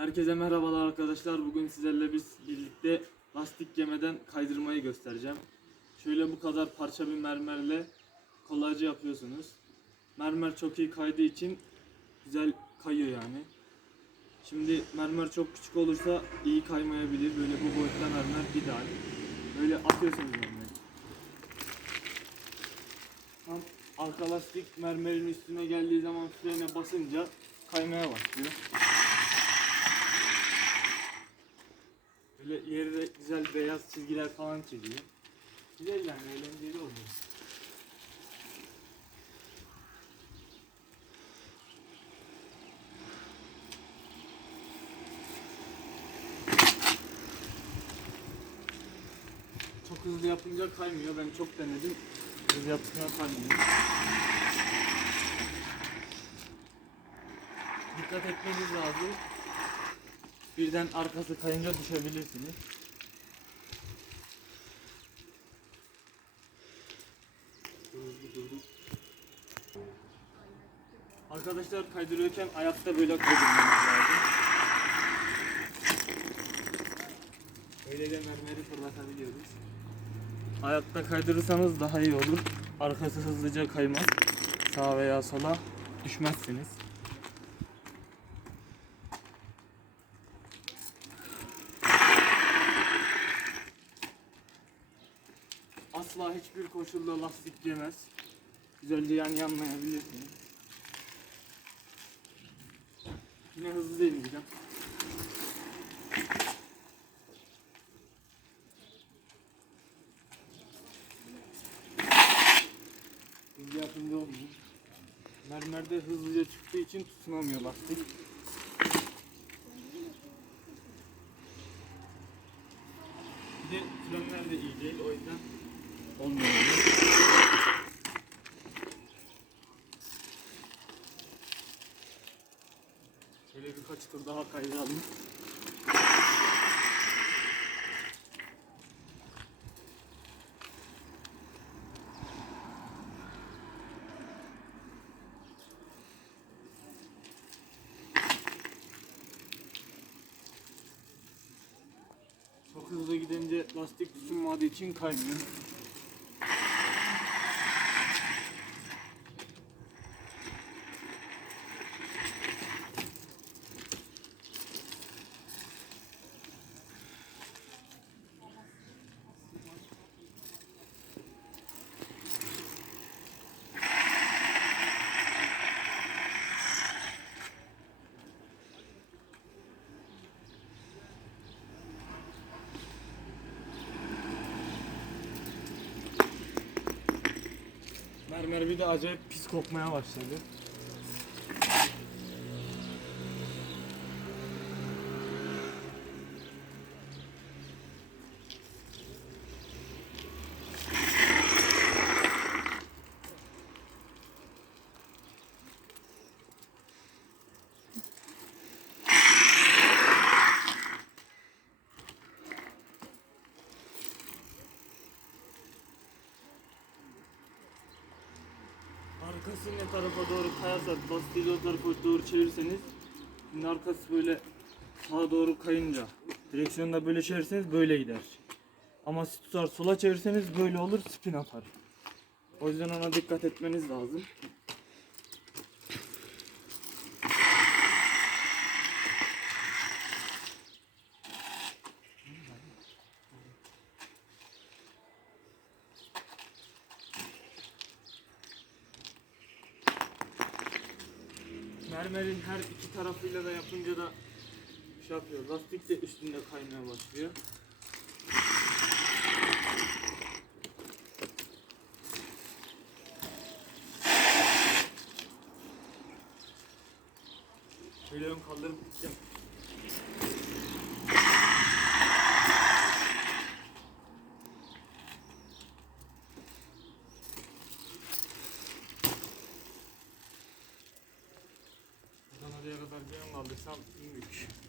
Herkese merhabalar arkadaşlar. Bugün sizlerle biz birlikte lastik yemeden kaydırmayı göstereceğim. Şöyle bu kadar parça bir mermerle kolayca yapıyorsunuz. Mermer çok iyi kaydığı için güzel kayıyor yani. Şimdi mermer çok küçük olursa iyi kaymayabilir. Böyle bu boyutta mermer ideal. Böyle atıyorsunuz mermeri. Tam arka lastik mermerin üstüne geldiği zaman frene basınca kaymaya başlıyor. Böyle yerde güzel beyaz çizgiler falan çiziyor. Güzel yani eğlenceli oluyor. Çok hızlı yapınca kaymıyor. Ben çok denedim. Hızlı yapınca kaymıyor. Dikkat etmeniz lazım. Birden arkası kayınca düşebilirsiniz. Arkadaşlar kaydırıyorken ayakta böyle kaydırmanız lazım. Öyle de mermeri fırlatabiliyoruz. Ayakta kaydırırsanız daha iyi olur. Arkası hızlıca kaymaz. Sağa veya sola düşmezsiniz. Asla hiçbir koşulda lastik yemez. Güzelce yan yanmayabilirsiniz. Yine hızlı deneyeceğim. Hızlı yapınca olmuyor. Mermerde hızlıca çıktığı için tutunamıyor lastik. Bir de frenler de iyi değil o yüzden olmuyor. Şöyle birkaç tur daha kaydıralım. Çok hızlı gidince lastik tutunmadığı için kaymıyor. Mermer bir de acayip pis kokmaya başladı. Ne tarafa doğru kayarsa lastiği tarafa doğru çevirirseniz şimdi arkası böyle sağa doğru kayınca direksiyonda böyle çevirirseniz böyle gider. Ama tutar sola çevirirseniz böyle olur spin atar. O yüzden ona dikkat etmeniz lazım. Mermerin her iki tarafıyla da yapınca da şey yapıyor. Lastik de üstünde kaymaya başlıyor. Şöyle ön kaldırıp gideceğim. Buradan oraya kadar bir ön kaldırsam büyük.